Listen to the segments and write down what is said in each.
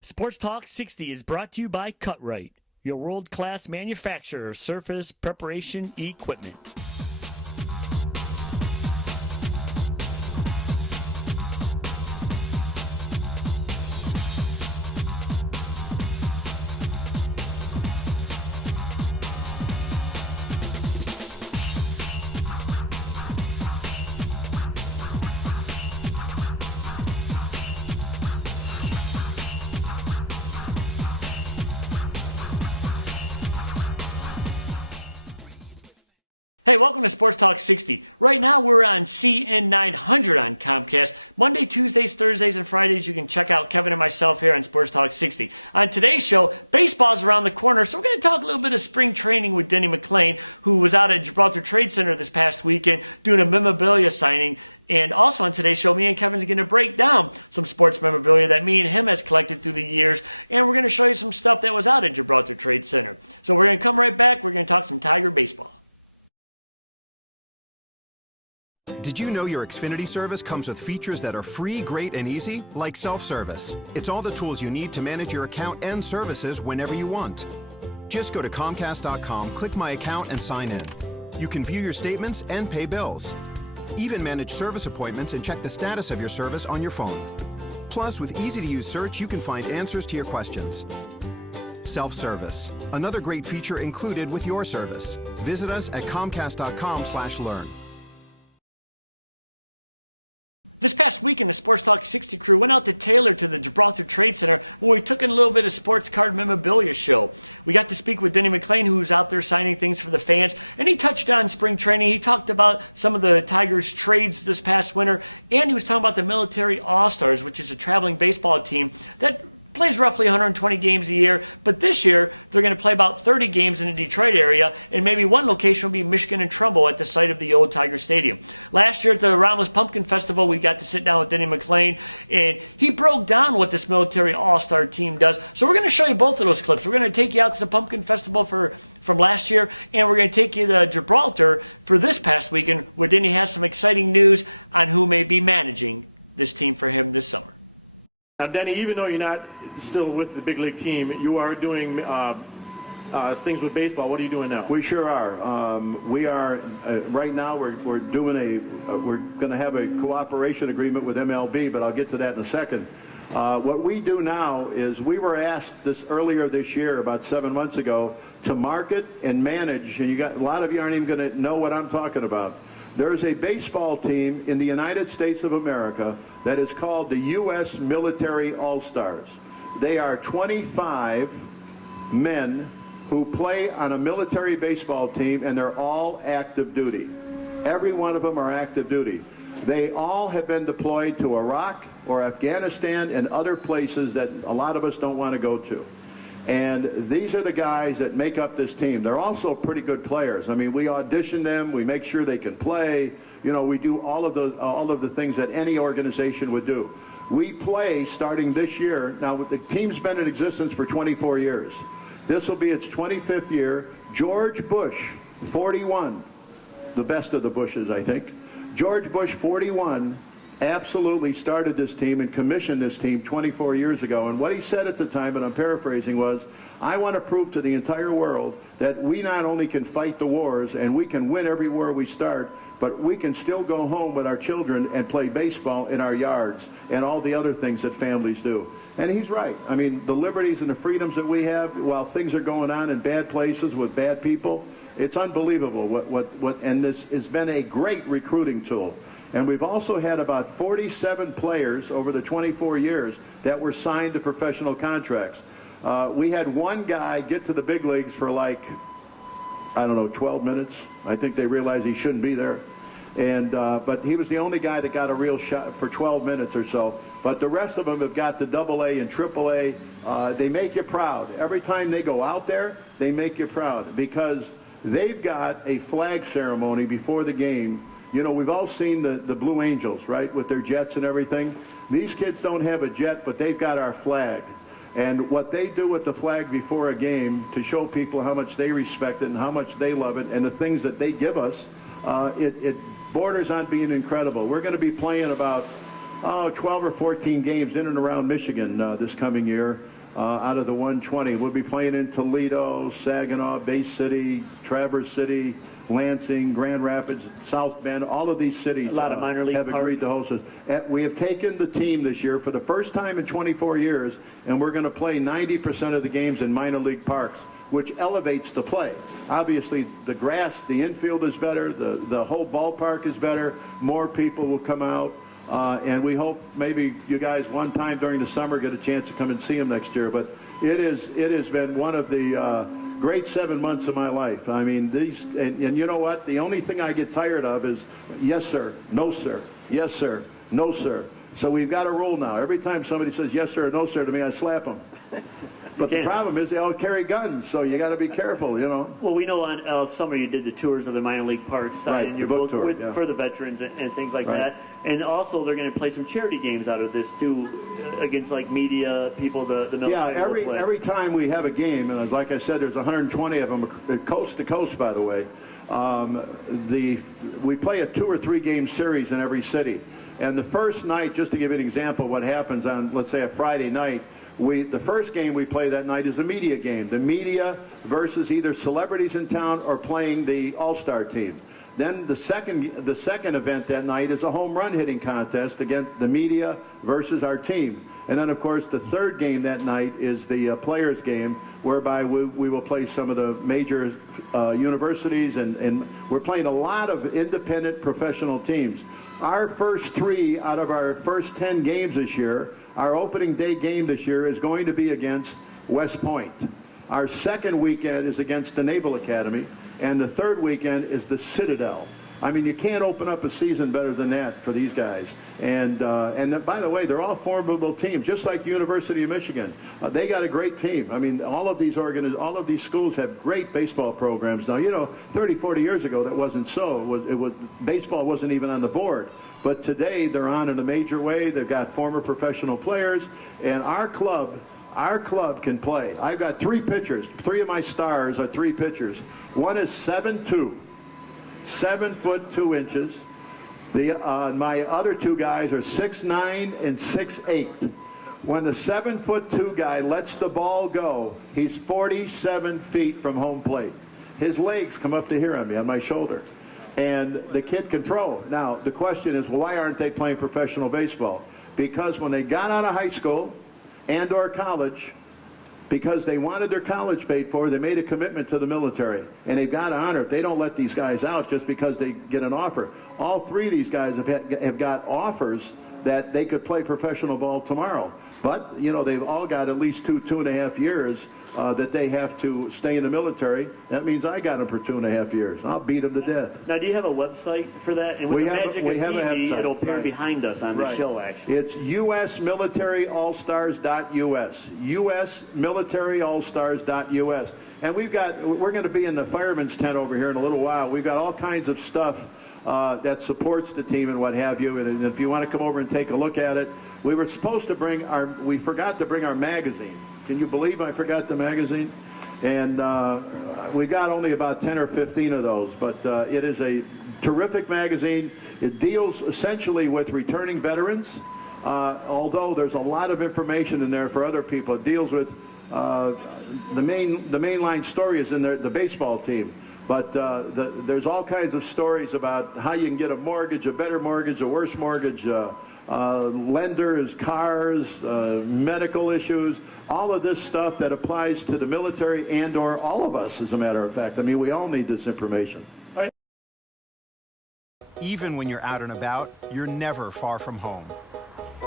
Sports Talk 60 is brought to you by Cutright, your world-class manufacturer of surface preparation equipment. Hey, welcome to Sports Talk 60. Right now we're on CN 900 on Comcast. Monday, Tuesdays, Thursdays, and Fridays you can check out Kevin and myself here on Sports Talk 60. On today's show, baseball's around the corner, so we're going to talk a little bit of spring training with Denny McLain, who was out at Gibralter Trade Center this past weekend doing a memorabilia signing. And also on today's show, me and Kevin's going to break down some sports memorabilia that me and him has collected through the years, and we're going to show you some stuff that was out at Gibralter Trade Center. So we're going to come right back. We're going to talk some Tiger baseball. Did you know your Xfinity service comes with features that are free, great, and easy? Like self-service. It's all the tools you need to manage your account and services whenever you want. Just go to Comcast.com, click My Account, and sign in. You can view your statements and pay bills. Even manage service appointments and check the status of your service on your phone. Plus, with easy-to-use search, you can find answers to your questions. Self-service. Another great feature included with your service. Visit us at Comcast.com/learn. This past weekend, the Sports Talk 60 crew went out to Taylor to the Gibraltar Trade Center where we took in a little bit of sports card memorabilia show. We got to speak with Denny McLain, who's out there signing things for the fans, and he touched on spring training. He talked about some of the Tigers' trades this past winter, and he was talking about the Military All-Stars, which is a traveling baseball team that plays roughly 120 games a year, but this year they're going to play about 30 games in the Detroit area, and maybe one location will be Michigan and Trumbull at the site of the old Tiger Stadium. Last year at the Romulus Pumpkin Festival, we got to sit down with Denny McLain, and he broke down what this Military All-Star team does. So we're going to show you both of those clips. We're going to take you out to the Pumpkin Festival from last year, and we're going to take you to Gibraltar for this past weekend, where Denny has some exciting news on who may be managing this team for him this summer. Now, Denny, even though you're not still with the big league team, you are doing things with baseball. What are you doing now? We sure are. We are right now. We're doing we're going to have a cooperation agreement with MLB, but I'll get to that in a second. What we do now is we were asked earlier this year, about 7 months ago, to market and manage. And a lot of you aren't even going to know what I'm talking about. There's a baseball team in the United States of America that is called the U.S. Military All-Stars. They are 25 men who play on a military baseball team, and they're all active duty. Every one of them are active duty. They all have been deployed to Iraq or Afghanistan and other places that a lot of us don't want to go to. And these are the guys that make up this team. They're also pretty good players. I mean, we audition them, we make sure they can play. You know, we do all of the things that any organization would do. We play starting this year. Now, the team's been in existence for 24 years. This will be its 25th year. George Bush, 41, the best of the Bushes, I think. George Bush, 41, absolutely started this team and commissioned this team 24 years ago. And what he said at the time, and I'm paraphrasing, was, I want to prove to the entire world that we not only can fight the wars and we can win every war we start, but we can still go home with our children and play baseball in our yards and all the other things that families do. And he's right. I mean, the liberties and the freedoms that we have while things are going on in bad places with bad people, it's unbelievable and this has been a great recruiting tool. And we've also had about 47 players over the 24 years that were signed to professional contracts. We had one guy get to the big leagues for 12 minutes. I think they realized he shouldn't be there. And but he was the only guy that got a real shot for 12 minutes or so. But the rest of them have got to AA and AAA. They make you proud. Every time they go out there, they make you proud because they've got a flag ceremony before the game. You know, we've all seen the Blue Angels, right, with their jets and everything. These kids don't have a jet, but they've got our flag. And what they do with the flag before a game to show people how much they respect it and how much they love it and the things that they give us, it borders on being incredible. We're going to be playing about 12 or 14 games in and around Michigan this coming year out of the 120. We'll be playing in Toledo, Saginaw, Bay City, Traverse City, Lansing, Grand Rapids, South Bend. All of these cities a lot of minor league have agreed to host us. We have taken the team this year for the first time in 24 years, and we're going to play 90% of the games in minor league parks, which elevates the play. Obviously, the grass, the infield is better, the whole ballpark is better, more people will come out, and we hope maybe you guys one time during the summer get a chance to come and see them next year. But it has been one of the great 7 months of my life. I mean, and you know what? The only thing I get tired of is yes, sir, no, sir, yes, sir, no, sir. So we've got a rule now. Every time somebody says yes, sir, or no, sir to me, I slap them. But the problem is they all carry guns, so you got to be careful, you know. Well, we know on summer you did the tours of the minor league parks, Right, in your the book book tour, with, yeah. for the veterans and things like Right. that. And also they're going to play some charity games out of this too, against like media people, the military. Yeah, will play. every time we have a game, and like I said, there's 120 of them, coast to coast, by the way. We play a 2 or 3 game series in every city. And the first night, just to give you an example of what happens on, let's say, a Friday night, the first game we play that night is a media game. The media versus either celebrities in town or playing the all-star team. Then the second event that night is a home run hitting contest against the media versus our team. And then, of course, the third game that night is the players' game, whereby we will play some of the major universities, and we're playing a lot of independent professional teams. Our first 3 out of our first 10 games this year, our opening day game this year is going to be against West Point. Our second weekend is against the Naval Academy, and the third weekend is the Citadel. I mean, you can't open up a season better than that for these guys. And by the way, they're all formidable teams, just like the University of Michigan. They got a great team. I mean, all of these schools have great baseball programs. Now, you know, 30, 40 years ago, that wasn't so. Baseball wasn't even on the board. But today, they're on in a major way. They've got former professional players, and our club can play. I've got 3 pitchers. 3 of my stars are 3 pitchers. One is 7'2", 7 foot 2 inches. My other 2 guys are 6'9" and 6'8". When the 7'2" guy lets the ball go, he's 47 feet from home plate. His legs come up to here on me, on my shoulder. And the kid can throw. Now, the question is, well, why aren't they playing professional baseball? Because when they got out of high school and or college, because they wanted their college paid for, they made a commitment to the military. And they've got to honor it. They don't let these guys out just because they get an offer. All 3 of these guys have got offers that they could play professional ball tomorrow. But, you know, they've all got at least 2.5 years that they have to stay in the military. That means I got them for 2.5 years. I'll beat them to death. Now, do you have a website for that? And with the magic of TV, it'll appear behind us on the show, actually. It's usmilitaryallstars.us. usmilitaryallstars.us. And we're going to be in the fireman's tent over here in a little while. We've got all kinds of stuff that supports the team and what have you. And if you want to come over and take a look at it, we forgot to bring our magazine. Can you believe I forgot the magazine? And we got only about 10 or 15 of those, but it is a terrific magazine. It deals essentially with returning veterans, although there's a lot of information in there for other people. It deals with the mainline story is in there, the baseball team. But there's all kinds of stories about how you can get a mortgage, a better mortgage, a worse mortgage, lenders, cars, medical issues, all of this stuff that applies to the military and or all of us, as a matter of fact. I mean, we all need this information. All right. Even when you're out and about, you're never far from home.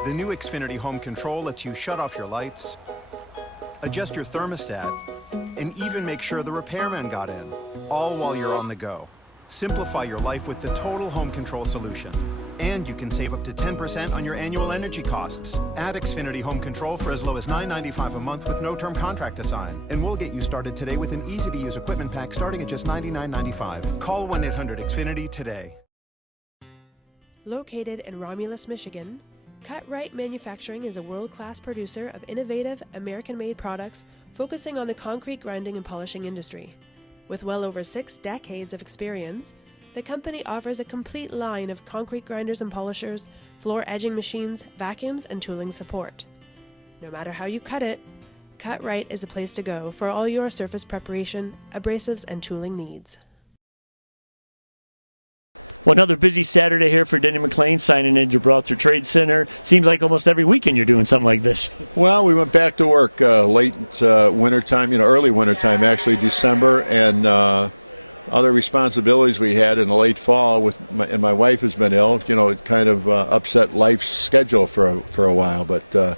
The new Xfinity Home Control lets you shut off your lights, adjust your thermostat, and even make sure the repairman got in, all while you're on the go. Simplify your life with the total home control solution. And you can save up to 10% on your annual energy costs. Add Xfinity Home Control for as low as $9.95 a month with no term contract to sign. And we'll get you started today with an easy-to-use equipment pack starting at just $99.95. Call 1-800-XFINITY today. Located in Romulus, Michigan, Cut Right Manufacturing is a world-class producer of innovative, American-made products focusing on the concrete grinding and polishing industry. With well over 6 decades of experience, The company offers a complete line of concrete grinders and polishers, floor edging machines, vacuums, and tooling support. No matter how you cut it, Cut Right is a place to go for all your surface preparation, abrasives, and tooling needs. Well, another busy Saturday here for Denny McLain, signing in Gibraltar Trade Center. Seems like almost every weekend you're doing something like this. Well, we went back to work late wintertime, early wintertime, actually, December, and other responsibilities we had in the late fall and my wife has been ill. It kind of upset life's schedule for a while, but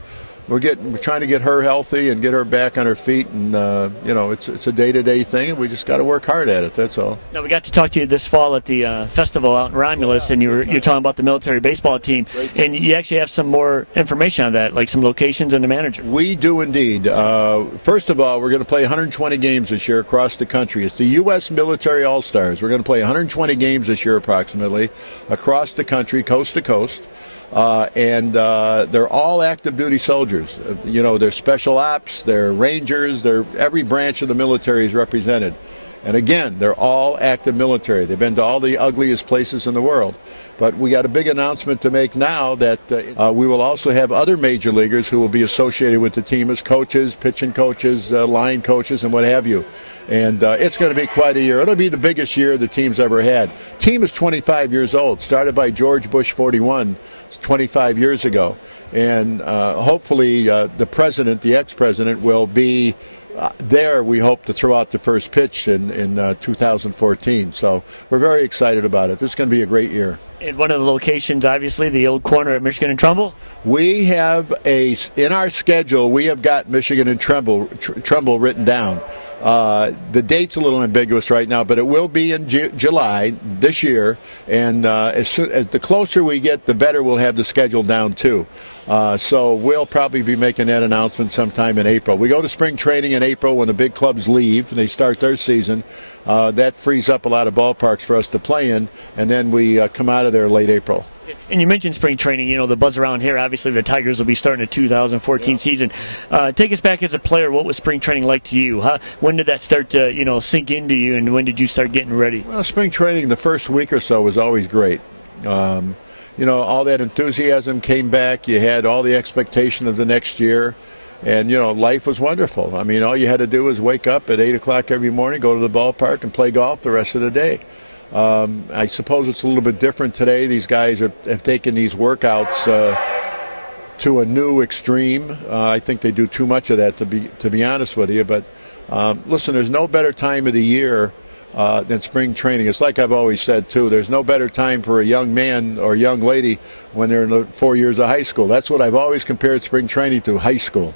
we're trying to get her healthy and get her back on her feet, and it's a day-to-day thing, and we just got to work hard at it. That's all. Now, we got to talk to you this fall at the festival out in Romulus, and you're talking about the military baseball team, and you actually have some more information on that, like some locations and the manager. We do indeed. First of all, we're going to play 120 games this year across the country. It's the U.S. Military All-Stars. We're going to play 120 games this year approximately across the country, coast to coast. And they're all active duty soldiers. They're special ops, they're rangers, every branch of the military is represented. And again, they're all active military. They've been to all the ugliest places in the world. But we got a big announcement to make now that we will also have other major leaguers who will be associated with the team as coaches, pitching coaches, line coaches, and what have you. And it's going to be quite a year. It'll be the biggest year the team's ever had. Team is 25 years old, started by George Bush 41 25 years ago. And hopefully the president, the ex-president, will be there, we hope to throw out the first pitch in 2014. So we're very excited about it. This is going to be a great year. And one of the locations, obviously, the old corner at Michigan and Trumbull? We have in our schedule, we have got Michigan and Trumbull written down. The date's a little ambiguous right now, but it will be in July this year. And as the closer we get, the better we'll have the schedule down too. So we'll probably be making that announcement sometime in April. We go to spring training in April when the big clubs leave and they start their season. That frees up a lot of ballparks for us to play in, and then we come out of there late April. And you mentioned spring training, the buzz around here. Obviously, the Tigers will be starting the 2014 season. Take us back as a player. What was spring training like to you? When did that start to, sink into you, and when did you start getting ready? Well, spring training, the first week or so was always great. All that enthusiasm came back. You had all the expectation of the next year. And, life was wonderful. I mean, all you had to do was wake up at 8 o'clock every morning, go to the ballpark, and play golf the rest of the day. I suppose it's a little bit different today. These guys have taken these workouts to a new extreme. I think they do too much of that, to be honest with you. But listen, there's no better time of the year than spring training. It's like I've always said, too. There's no better time for a young man or young lady when they're in the 4 years of high school. That's what I've always compared spring training to, high school,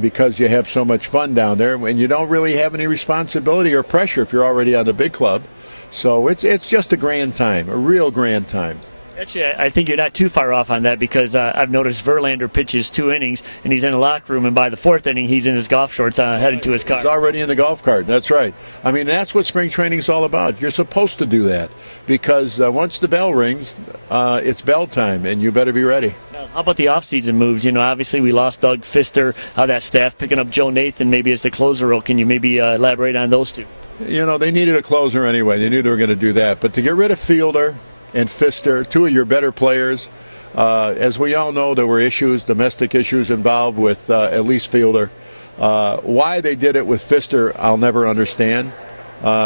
because you have so much fun down there, and you don't really have any responsibility or pressure if you're already on the big club. So it's just a grand time, a real grand time. Actually, I think you're not too far off on that, because I've noticed Verlander pitches 2 innings, and he's in the locker room, and by the 4th inning, he's in his golf shorts heading to his car. He's already in the golf cart. That's right. I mean, that's what spring training is all about. You're supposed to do that, because once the bell rings, it's bell time, and you better be ready. Now, how about the off-season moves? Obviously we lost Doug Fister, how that staff picking up Joe Nathan maybe as the closer role. Can you maybe elaborate on those two? They needed a closer anyway. They knew they were going to do that. But to get rid of Fielder and Fister, 2 of your better players, as we all know, there were domestic issues involved with at least Fielder. Why they did it with Fister, I'll never understand.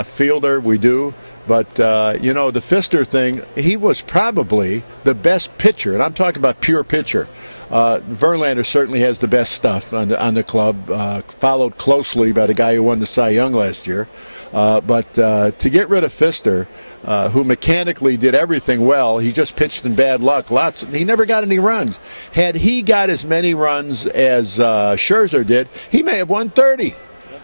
Fielder, we do. But, the Fister thing, he was probably the best pitcher, and I'm talking about pure pitcher. Verlander certainly has the best stuff on the club, followed closely by the guy who won the Cy Young last year. But to get rid of Fister, who mechanically did everything well, he just pitched in bad luck. He never got any runs. Had he got as many runs as Scherzer did, he may have won 30.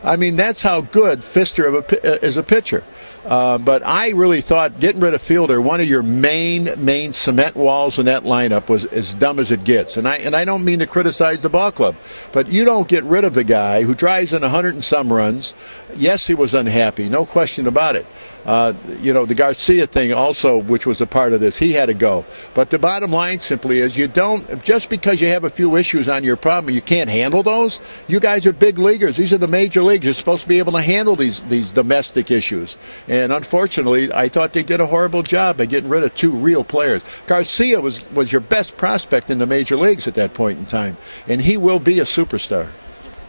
I mean, that's how good Fister is a pitcher. But I really thought getting rid of Fielder, one of your main cement walls in that lineup, was as dumb as it gets. And I don't mean to criticize the ball club, but you don't get rid of the guy who drives in 100 and some runs. Yes, he was unhappy, no question about it. The Garcia thing also, which was a part of this, he had to go. But the bottom line simply is just because you have a few issues on your problem, you can't handle those. You guys are big leaguers. These are the major leagues. leagues, you're supposed to be able to handle these domestic issues. And unfortunately, I thought they did a horrible job by getting rid of 2 real players. Garcia was your best prospect in the major leagues at that point in time, and he will be a superstar.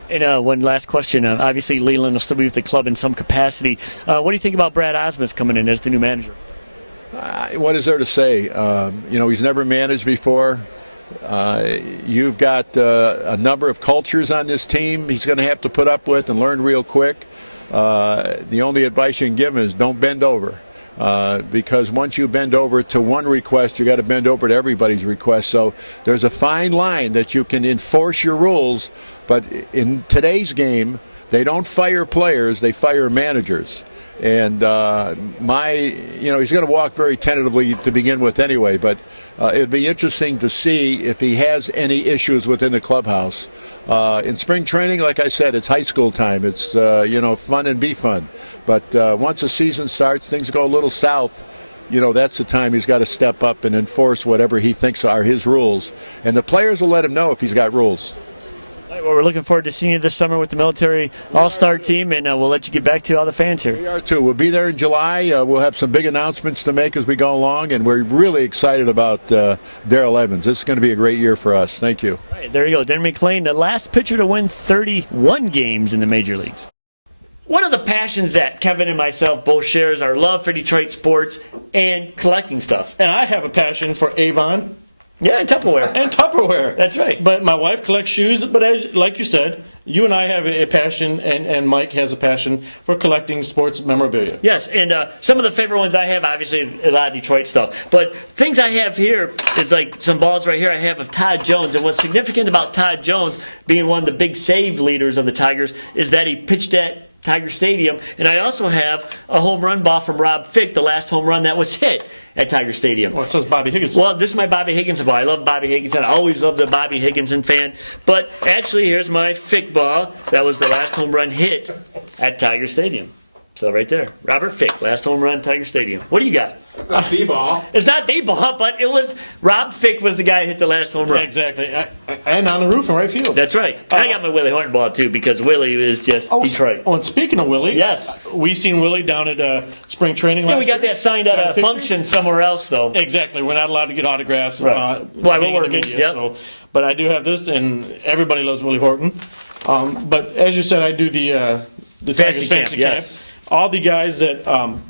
And one last question. Obviously, Leland will still be with the club in some capacity. What do you think about Brad Osmus coming in as the new manager? What is there to say? He's never managed before. You've got a number of cultures on this team he's going to have to put up with and learn real quick. The only advice you can give him is don't bend over. Because once you bend over to one request, you got to bend over to everybody's request. So there's a fine line that you can enforce your rules, but in today's game, they don't fire players, they fire managers. And he's going to walk very tentatively to begin with anyway, but it'd be interesting to see if he has any issues within the clubhouse. In spring training, like I said, it's high school time. It's, fun and be fun. But once the season starts, things go a little south. That's the time he's got to step up and enforce whatever he thinks are his rules. And the players will let him know if he's got rules. All right, well, we're looking forward to seeing you this summer with the military all-star team, and we'll let you get back to all the fans here. We are too. We'll be there in July. We'll have some big announcements to make as we go along, and we're really excited about Darrell Evans. This is going to be a great year for us. Thank you. All right, there you go. Denny McLain, the last pitcher to win 31 games in the major leagues. One of the passions that Kevin and myself both share is our love for Detroit sports and collecting stuff. And I have a passion for Avon. Yeah, and Tupperware. And Tupperware. That's right. But my wife collects shoes, but like you said, you and I have a passion, and Mike has a passion for collecting sports memorabilia. Yes, and some of the favorite ones I have, obviously, a lot of Detroit stuff. But things I have here is like some balls right here I have of Todd Jones. And what's significant about Todd Jones being one of the big save leaders of the Tigers is that he pitched at Tiger Stadium. And I also have a home run ball from Rob Fick, the last home run that was hit at Tiger Stadium. Well, it says Bobby Higginson. Well, this is my Bobby Higginson ball. I love Bobby Higginson. I always loved the Bobby Higginson fan. But actually, here's my Fick ball. That was the last home run hit at Tiger Stadium. So right there, Robert Fick, last home run, Tiger Stadium. What do you got? It's not the ball. It's not the ball, but it was Rob Fick was the guy who hit the last home run. Yeah, exactly, and on the roof in right field. That's right. And I got my Willie Horton ball too because Willie is just Detroit. Oh, and speaking of Willie, yes, we seen Willie down at spring training. Yeah, we got that signed at a function somewhere else though. Exactly, we're not allowed to get autographs. Right. Why we're working? Media, so, but I do have this, and everybody loves Willie Horton. But as you said, I do the Tigers fantasy camp. Yes. All the guys that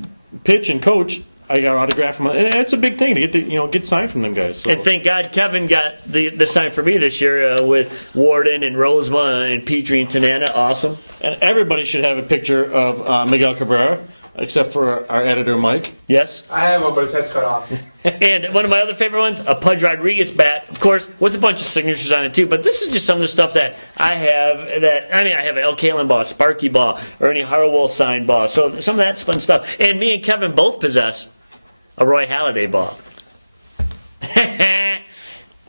pitch and coach, I got autographed from, and it's a big thing to get get signed from them guys. So. And thank God Kevin got the sign for me this year with Warden and Rosema and Petrie and Tanana. Awesome. And everybody should have a picture of Miguel Cabrera, except for our editor Mike. Yes. I have one, but his head's cut off. And one of my other favorite ones, a Pudge Rodriguez bat, of course, with a bunch of signatures on it too. But this is just some of the stuff that I have. I have an L. Kalen ball, a Sparky ball, Ernie Harwell signed ball. So some of that's fun stuff. And me and Kevin both possess a Roy Halladay ball.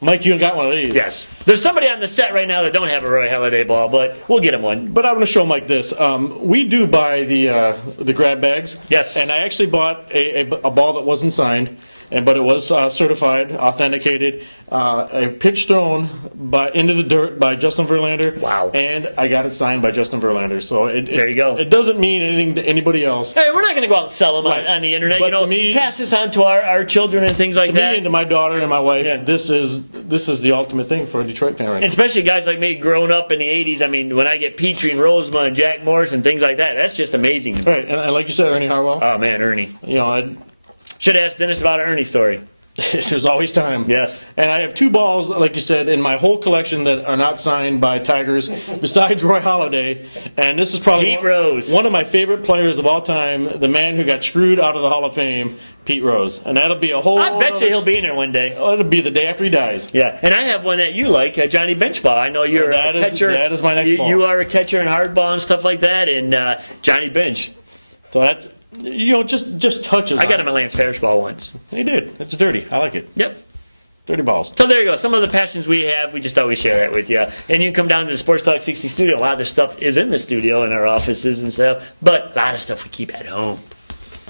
Mike, you got one of these. Yes. There's somebody on the set right now that don't have a Roy Halladay ball, but we'll get him one. But I'm going to show Mike this. We do buy the grab bags. Yes. And I actually bought a ball that wasn't signed, but it was certified, authenticated, a pitch thrown into the dirt by Justin Verlander. Wow. And I got it signed by Justin Verlander. So there you go. It doesn't mean anything to anybody else. Hey, we're not going to go out and sell them Right. on the internet. But to me, pass this on to our children and things like to that. me and to my daughter and my wife, Yeah. this is the ultimate thing for a Detroit fan right now. Especially guys like me growing up in the 80s. I mean, when I get Petrie and Rosema and Jack Morris and things like that, that's just amazing to me. Right, and like you said, Ernie Harwell. Oh, man, Ernie. I Should have asked Dennis about an Ernie story. there's always time. Yes. And I have 2 balls, like you said, in my whole collection that are not signed by Tigers, besides Roy Halladay. And this is probably Pete Rose. one of my favorite players of all time, the man who got screwed out of the Hall of Fame, Pete Rose. And that'll be a whole... I bet you he'll be in there one day. It'll be the day after he dies. Yeah, and I have one that you like, Johnny Benchball. I know you're a catcher. That is my next ball. You are a catcher in hardball and stuff like that, and Johnny Bench. So that's, just touches. I got him a Lance Parrish ball once. He did. It's dirty. I like it. Yep. Dirty balls. So there you go. Some of the passions we have, we just always share it with you. And you can come down to the Sports Talk 60 studio. A lot of the stuff is in the studio in our offices and stuff, but a lot of stuff we keep at home.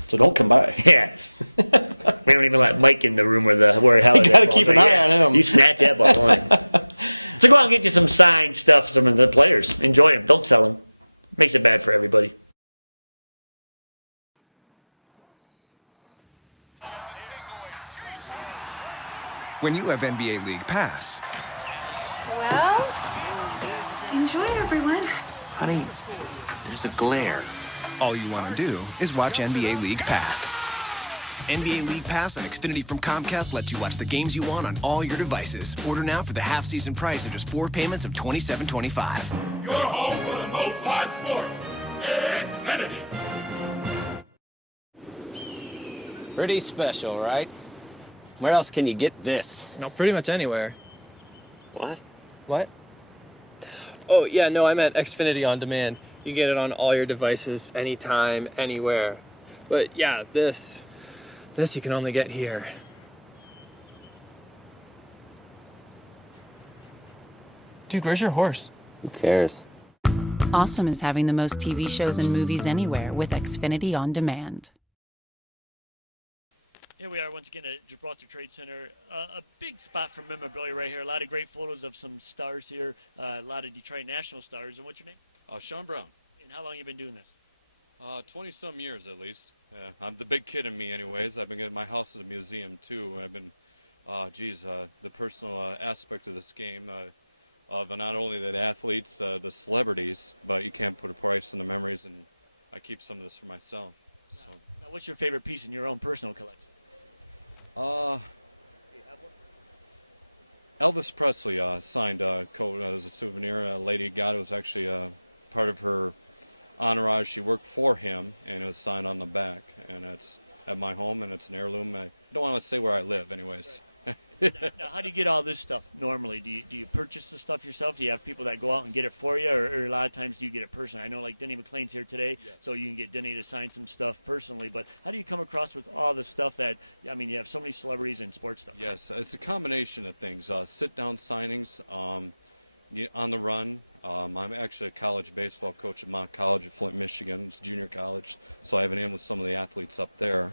So don't come by. Yeah. We don't even let Mike in the room where Halladay You got to keep an eye on him. You snatch that ball. So go out and get you some signed stuff, some of the players. Enjoy them. Don't sell them. Makes it bad for everybody. When you have NBA League Pass. Well, enjoy everyone. Honey, there's a glare. All you want to do is watch NBA League Pass. NBA League Pass on Xfinity from Comcast lets you watch the games you want on all your devices. Order now for the half-season price of just 4 payments of $27.25. Your home for the most live sports. Xfinity. Pretty special, right? Where else can you get this? No, pretty much anywhere. What? What? Oh, yeah, no, I meant Xfinity On Demand. You get it on all your devices, anytime, anywhere. But yeah, this you can only get here. Dude, where's your horse? Who cares? Awesome is having the most TV shows and movies anywhere with Xfinity On Demand. Here we are once again at Gibralter Trade Center. A big spot for memorabilia right here. A lot of great photos of some stars here. A lot of Detroit National stars. And what's your name? Sean Brown. And how long have you been doing this? 20-some years at least. I'm the big kid in me anyways. I've been getting my house as a museum too. I've been, the personal aspect of this game of not only the athletes, the celebrities, but you can't put a price on the memories, and I keep some of this for myself. So. Now, what's your favorite piece in your own personal collection? Elvis Presley signed a coat as a souvenir. A lady got it. It was actually part of her entourage. She worked for him, and it was signed on the back. And it's at my home, and it's an heirloom. I don't want to say where I live, anyways. Now, how do you get all this stuff normally? Do you purchase the stuff yourself? Do you have people that go out and get it for you, or a lot of times do you get it personally? I know, like, Denny McLain's here today, yes. So you can get Denny to sign some stuff personally. But how do you come across with all the stuff that, I mean, you have so many celebrities and sports stuff? Yes, it's a combination of things. Sit-down signings, on the run. I'm actually a college baseball coach at Mott College at Flint, Michigan. It's junior college, so I have an in with some of the athletes up there,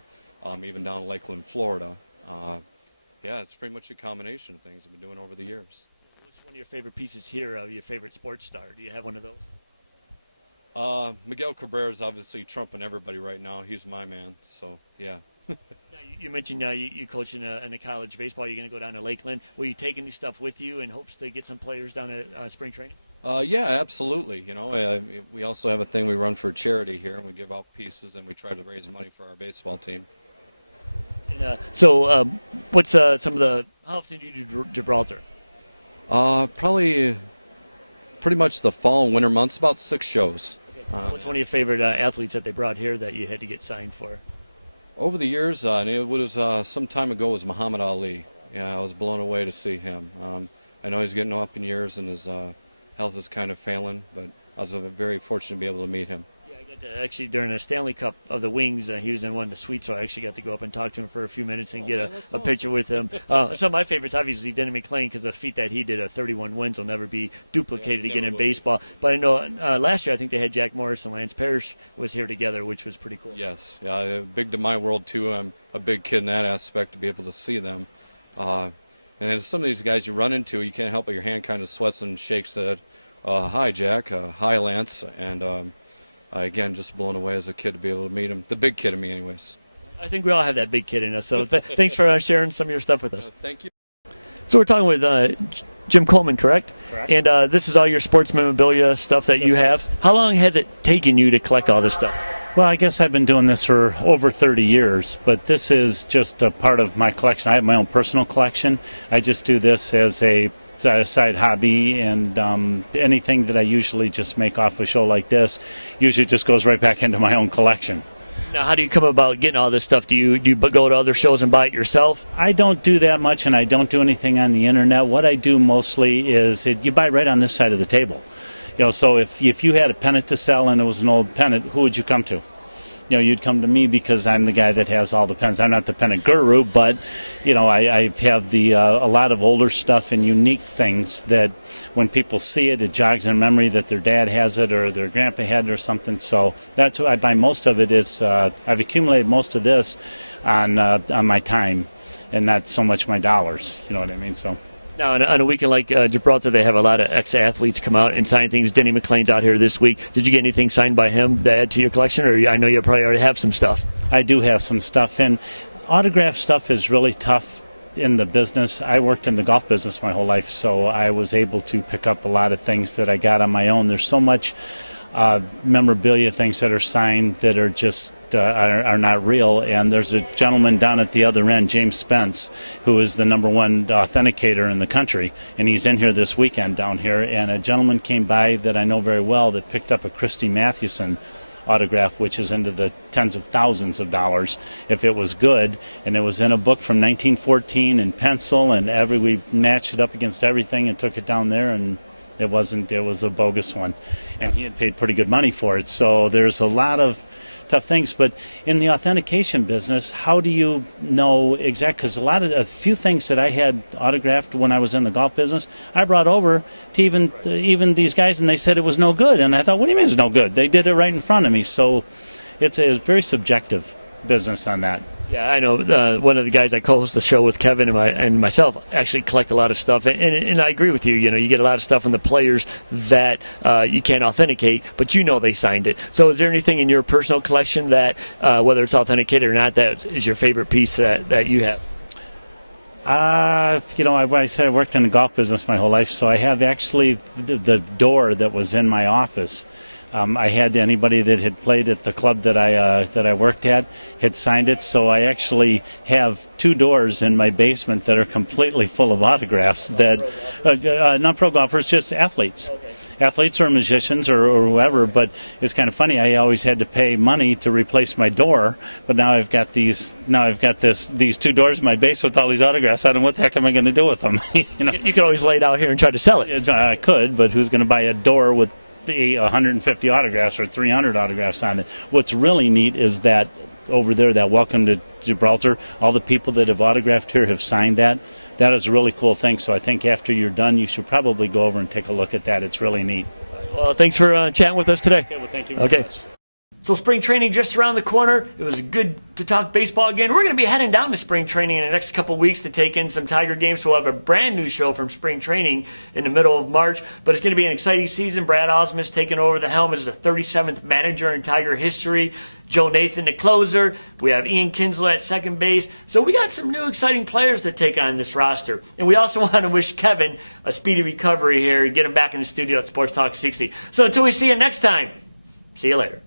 even down in Lakeland, Florida. Yeah, it's pretty much a combination of things I've been doing over the years. What's one of your favorite pieces here of your favorite sports star? Do you have one of those? Miguel Cabrera is obviously trumping everybody right now. He's my man, so yeah. Now, you mentioned you coach in a college baseball. You're going to go down to Lakeland. Will you take any stuff with you in hopes to get some players down at spring training? Yeah, absolutely. You know, we also have a thing we run for charity here, and we give out pieces, and we try to raise money for our baseball team. So what's some of the, how often do you do Gibraltar? Probably pretty much the fall and winter months, about 6 shows. Okay. What's one of your favorite athletes that they brought here that you had to get signed for? Over the years, and it was some time ago, was Muhammad Ali. Yeah, I was blown away to see him. I know he's getting up in years and his health is kind of failing, but I was very fortunate to be able to meet him. Yeah, I got to actually, during a Stanley Cup of the Wings, he was in one of the suites, so I actually got to go up and talk to him for a few minutes and get a picture with him. Some of my favorites, obviously, Denny McLain, because the feat that he did of 31 wins will never be duplicated again in baseball. But I know last year I think they had Jack Morris and Lance Parrish was here together, which was pretty cool. Yes, yeah, big to my world, too. I'm a big kid in that aspect to be able to see them. And then some of these guys you run into, you can't help but your hand kind of sweats and shakes that, hi, Jack, hi, Lance, and again, just blown away as a kid to be able to meet him. The big kid in me, anyways. I think we all have that big kid in us, so thanks for sharing some of your stuff with us. Thank you. So we're talking with Jim Coleman, correct? Correct. And this is all your sports memorabilia stuff that you have. How long has it taken you to collect all this stuff? Well, I guess I've been doing this for over 30 years, but this is just a part of my collection. I have my own personal collection. I just do this as a side hobby, and anything that I usually just make off a show like this usually just goes right back into my own collection. Now, how do you come about getting all this stuff? Do you go to other shows and buy it yourself? I don't do that much, and I don't do anything on the internet. What I do mostly is you buy it right on this side of the table. You know, so if you had a pennant to sell and it was an old pennant, who would you come to? You know, you'd come to me because I'm the guy that has all the pennants. I'm not the pennant guru, but you know, I have a lot of older stuff and unique things that when people see it, it jogs in memory that their dad has it or their grandpa had it or something. So that's what I buy. Most of it is I've accumulated most of this on my time, and not so much my dollars. You know what I mean? So. Now, on a weekend like Gibraltar, they have a lot of ex-athletes come out and sign things. Denny McLain's out here this week. Did you get anything signed by him to add to your collection? Or I know you probably already have some stuff. I do have some stuff, and autograph stuff is really tough in the business. I worked in the golf business my whole life, so I was able to pick up a lot of things that I got on my own. There's so much memorabilia, things that are signed that are just are not real. And there's a gentleman down at the other end, James Spence, who is the #1 authenticator in the country, and he's in here this weekend down here. And a gentleman came by that I know very well that picked up a Christy Mathewson autograph, which is into the tens of thousands of dollars if it was good, and it was in a book from 1914 in pencil, and we matched it up against everything and took it down there, and it was a bogus one, and he had paid pretty good money for it. So there's a lot of tough things, but in the authentication business, how do you know exactly? Because a few things that I had autographed when I was in the golf business, I brought over to even these guys, and they said it was no good. And I thought, what do you mean it's no good? They did it right in front of me. So it's a very subjective business on that. Yeah, I know. One of the guys I co-host the show with, Kevin and myself, actually collect a lot of stuff, and I agree with you. You know, you get a lot of stuff from the players that you can't authenticate, but you know they signed it. So, is there anything in your personal collection that, whether it's authenticated or not, that is your favorite piece that you have? I said I worked in the golf business my whole life, so I have actually the door that was in my office. I had anybody that had played at the club that I worked at had signed it, so I actually have 2 doors in my basement that are completely full of autographs that not pro golfers, just athletes. Athletes or musicians or whoever, but it's kind of funny. I always had to pay money to replace my door, but now I've got these 2 doors in my base with all these autographs. I don't know what the heck am I going to do with them. You could always lay it out here and try to sell it. I could, but who's going to buy a door with 150 autographs or 300 autographs on it? What's really neat is that over there, that Welcome to Gibraltar, all the people that have autographed here have signed that. That is a really cool thing. So I think after you're done, you should probably go over and take a look at that. It's really neat. Well, thanks for chatting with us today. Okay, well, thank you very much. So spring training just around the corner. It was good to talk baseball again. We're going to be heading down to spring training in the next couple weeks to take in some Tiger games. So we'll have a brand new show from spring training in the middle of March. But it's going to be an exciting season. Brad Osmus taking over the helm as the 37th manager in Tiger history. Joe Nathan, the closer. We have Ian Kinsler at second base. So we got some new exciting players to take on this roster. And we also want to wish Kevin a speedy recovery here and get him back in the studio at Sports Talk 60. So until we see you next time, see you later.